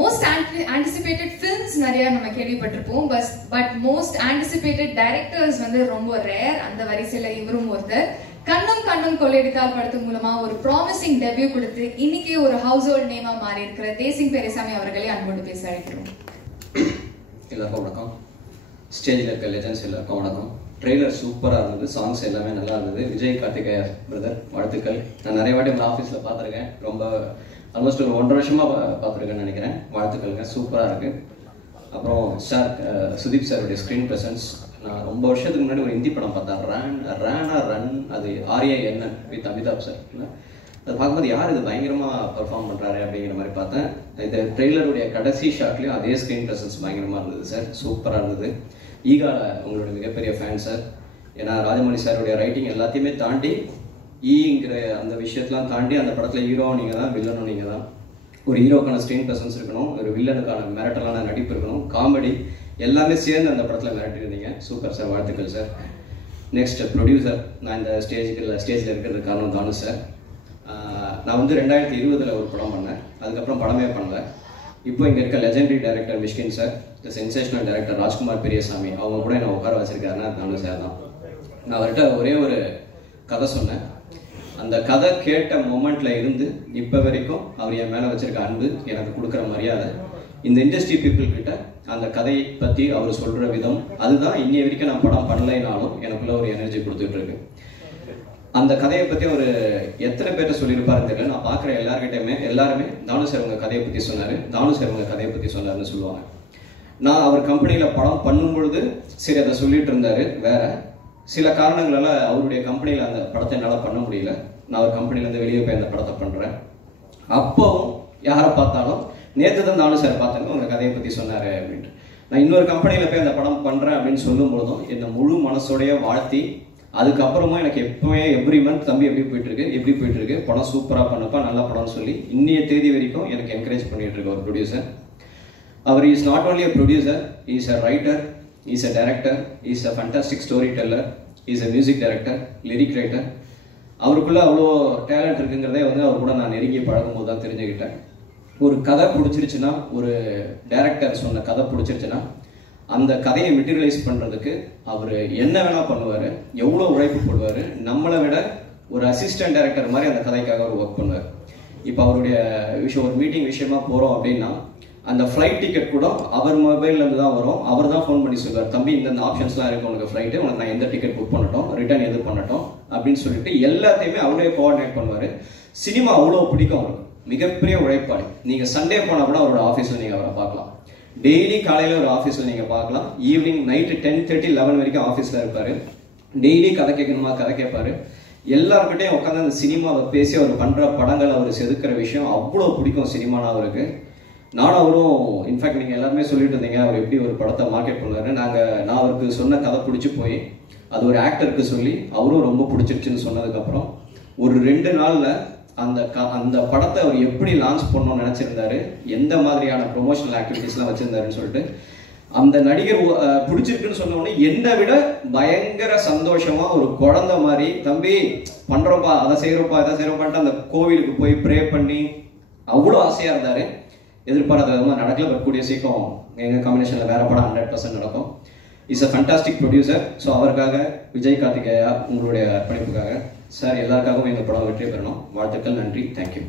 Most anticipated films நிறைய நம்ம கேள்விப்பட்டிருப்போம். பட் மோஸ்ட் anticipated directors வந்து ரொம்ப ரேர். அந்த வரிசையில இவரும் ஒருத்தர். கண்ணும் கண்ணும் கொள்ளையடித்தால் படத்து மூலமா ஒரு ப்ராமிசிங் டெபியூ கொடுத்து இன்னைக்கு ஒரு ஹவுஸ் ஹோல்ட் நேமா மாறி இருக்கிற தேசிங் பெரியசாமி அவர்களை அன்போடு பேச அழைக்கிறோம். எல்லாருக்கும் வணக்கம். ஸ்டேஜில் இருக்க லெஜண்ட்ஸ் எல்லாருக்கும் வணக்கம். ட்ரெய்லர் சூப்பராக இருந்தது, சாங்ஸ் எல்லாமே நல்லா இருந்தது. விஜய் கார்த்திகேயா பிரதர் வாழ்த்துக்கள். நான் நிறைய வாட்டி உங்கள் ஆஃபீஸில் பார்த்துருக்கேன். ரொம்ப ஆல்மோஸ்ட் ஒரு 1.5 வருஷமாக பார்த்துருக்கேன்னு நினைக்கிறேன். வாழ்த்துக்கள்ங்க, சூப்பராக இருக்குது. அப்புறம் சார் சுதீப் சாருடைய ஸ்க்ரீன் ப்ரெசன்ஸ், நான் ரொம்ப வருஷத்துக்கு முன்னாடி ஒரு ஹிந்தி படம் பார்த்தேன், ரன், அது RAN வித் அமிதாப் சார். அது பார்க்கும்போது யார் இது பயங்கரமாக பர்ஃபார்ம் பண்ணுறாரு அப்படிங்கிற மாதிரி பார்த்தேன். இந்த ட்ரெய்லருடைய கடைசி ஷாட்லேயும் அதே ஸ்க்ரீன் ப்ரெசன்ஸ் பயங்கரமாக இருந்தது சார், சூப்பராக இருந்தது. ஈகாவில் உங்களோட மிகப்பெரிய ஃபேன் சார். ஏன்னா ராஜமௌழி சாருடைய ரைட்டிங் எல்லாத்தையுமே தாண்டி ஈங்கிற அந்த விஷயத்தெலாம் தாண்டி அந்த படத்தில் ஹீரோவும் நீங்கள் தான், வில்லனும் நீங்கள் தான். ஒரு ஹீரோக்கான ஸ்க்ரீன் ப்ரெசன்ஸ் இருக்கணும், ஒரு வில்லனுக்கான மிரட்டலான நடிப்பு இருக்கணும், காமெடி எல்லாமே சேர்ந்து அந்த படத்தில் மிரட்டிருந்தீங்க. சூப்பர் சார், வாழ்த்துக்கள் சார். நெக்ஸ்ட் ப்ரொடியூசர், நான் இந்த ஸ்டேஜில் இருக்கிறது காரணம் தானு சார். நான் வந்து 2020 ஒரு படம் பண்ணேன், அதுக்கப்புறம் படமே பண்ணல. இப்போ இங்கே இருக்க லெஜெண்டரி டைரக்டர் மிஷ்கின் சார், இந்த சென்சேஷனல் டைரக்டர் ராஜ்குமார் பெரியசாமி, அவங்க கூட என்னை உட்கார வச்சிருக்காருன்னா தானு சார் தான். நான் அவர்கிட்ட ஒரே ஒரு கதை சொன்னேன். அந்த கதை கேட்ட மொமெண்ட்ல இருந்து இப்போ வரைக்கும் அவர் என் மேலே வச்சிருக்க அன்பு, எனக்கு கொடுக்குற மரியாதை, இந்த இண்டஸ்ட்ரி பீப்புள் கிட்ட அந்த கதையை பற்றி அவர் சொல்கிற விதம், அதுதான் இன்னைய வரைக்கும் நான் படம் பண்ணலைனாலும் எனக்குள்ள ஒரு எனர்ஜி கொடுத்துட்டு இருக்கு. அந்த கதையை பற்றி அவர் எத்தனை பேர்ட்ட சொல்லியிருப்பாருன்னு தெரியல. நான் பார்க்குற எல்லாருமே தானு சார் உங்கள் கதையை பற்றி சொன்னார், தானு சார் உங்கள் கதையை பற்றி சொன்னார்னு சொல்லுவாங்க. நான் அவர் கம்பெனியில் படம் பண்ணும் பொழுது சரி அதை சொல்லிட்டு இருந்தார். வேற சில காரணங்களால அவருடைய கம்பெனியில் அந்த படத்தை என்னால் பண்ண முடியல. நான் அவர் கம்பெனிலேருந்து வெளியே போய் அந்த படத்தை பண்ணுறேன். அப்போவும் யாரை பார்த்தாலும் நேற்று தான் தானு சார் பார்த்தாங்க உங்கள் கதையை பற்றி சொன்னார் அப்படின்ட்டு. நான் இன்னொரு கம்பெனியில் போய் அந்த படம் பண்ணுறேன் அப்படின்னு சொல்லும் பொழுதும் என்னை முழு மனசோடைய வாழ்த்தி, அதுக்கப்புறமா எனக்கு எப்பவுமே எவ்ரி மந்த் தம்பி எப்படி போயிட்டு இருக்கு படம் சூப்பராக பண்ணப்பா, நல்லா படம்னு சொல்லி இன்னைய தேதி வரைக்கும் எனக்கு என்கரேஜ் பண்ணிட்டு இருக்க ஒரு ப்ரொடியூசர். அவர் is not only a producer, is a writer, is a director, is a fantastic storyteller, is a music director, lyric writer. அவருக்குள்ள அவ்வளோ டேலண்ட் இருக்குங்கிறதே வந்து அவர் கூட நான் நெருங்கி பழகும் போது தான் தெரிஞ்சுக்கிட்டேன். ஒரு கதை பிடிச்சிருச்சுன்னா, ஒரு டைரக்டர் சொன்ன கதை பிடிச்சிருச்சுன்னா அந்த கதையை மெட்டீரியலைஸ் பண்ணுறதுக்கு அவர் என்ன வேணால் பண்ணுவார், எவ்வளோ உழைப்பு போடுவார். நம்மளை விட ஒரு அசிஸ்டன்ட் டைரக்டர் மாதிரி அந்த கதைக்காக அவர் ஒர்க் பண்ணுவார். இப்போ அவருடைய ஒரு மீட்டிங் விஷயமா போகிறோம் அப்படின்னா அந்த ஃப்ளைட் டிக்கெட் கூட அவர் மொபைல்லேருந்து தான் வரும். அவர் தான் ஃபோன் பண்ணி சொல்லுவார், தம்பி இந்த ஆப்ஷன்ஸ்லாம் இருக்குது உனக்கு ஃப்ளைட்டு, உனக்கு நான் எந்த டிக்கெட் புக் பண்ணட்டும், ரிட்டர்ன் எது பண்ணட்டும் அப்படின்னு சொல்லிட்டு எல்லாத்தையுமே அவரே கோஆர்டினேட் பண்ணுவார். சினிமா அவ்வளோ பிடிக்கும் அவருக்கு, மிகப்பெரிய உழைப்பாளி. நீங்கள் சண்டே போனால் கூட அவரோட ஆஃபீஸில் நீங்கள் அவரை பார்க்கலாம். டெய்லி காலையில் ஒரு ஆஃபீஸில் நீங்கள் பார்க்கலாம், ஈவினிங் நைட்டு 10:30 11 வரைக்கும் ஆஃபீஸில் இருப்பார். டெய்லி கதை கேட்கணுமா கதை கேட்பார். எல்லாருக்கிட்டையும் உட்காந்து அந்த சினிமாவை பேசி அவர் பண்ணுற படங்கள், அவர் செதுக்கிற விஷயம் அவ்வளோ பிடிக்கும் சினிமானா அவருக்கு. நானும் அவரும் இன்ஃபேக்ட் நீங்கள் எல்லாருமே சொல்லிட்டு இருந்தீங்க அவர் எப்படி ஒரு படத்தை மார்க்கெட் பண்ணுவார். நான் அவருக்கு சொன்ன கதை பிடிச்சி போய் அது ஒரு ஆக்டருக்கு சொல்லி அவரும் ரொம்ப பிடிச்சிருச்சுன்னு சொன்னதுக்கப்புறம் ஒரு 2 நாளில் அந்த படத்தை அவர் எப்படி லான்ச் பண்ணணும்னு நினச்சிருந்தாரு, எந்த மாதிரியான ப்ரொமோஷனல் ஆக்டிவிட்டீஸ்லாம் வச்சுருந்தாருன்னு சொல்லிட்டு அந்த நடிகர் பிடிச்சிருக்குன்னு சொன்ன உடனே என்னை விட பயங்கர சந்தோஷமா ஒரு குழந்தை மாதிரி, தம்பி பண்றோம்ப்பா, அதை செய்யறோம்ப்பா, இதை செய்யறோம்ப்பான்ட்டு அந்த கோவிலுக்கு போய் ப்ரே பண்ணி அவ்வளோ ஆசையா இருந்தாரு. எதிர்பாராத விதமாக நடக்கல. பட் கூடிய சீக்கிரம் எங்கள் காம்பினேஷனில் வேற படம் 100% நடக்கும். Is a fantastic producer. So அவருக்காக விஜய் கார்த்திகேயா உங்களுடைய அர்ப்பணிப்புக்காக சார் எல்லாருக்காகவும் எங்கள் படம் வெற்றி பெறணும். வாழ்த்துக்கள், நன்றி, தேங்க்யூ.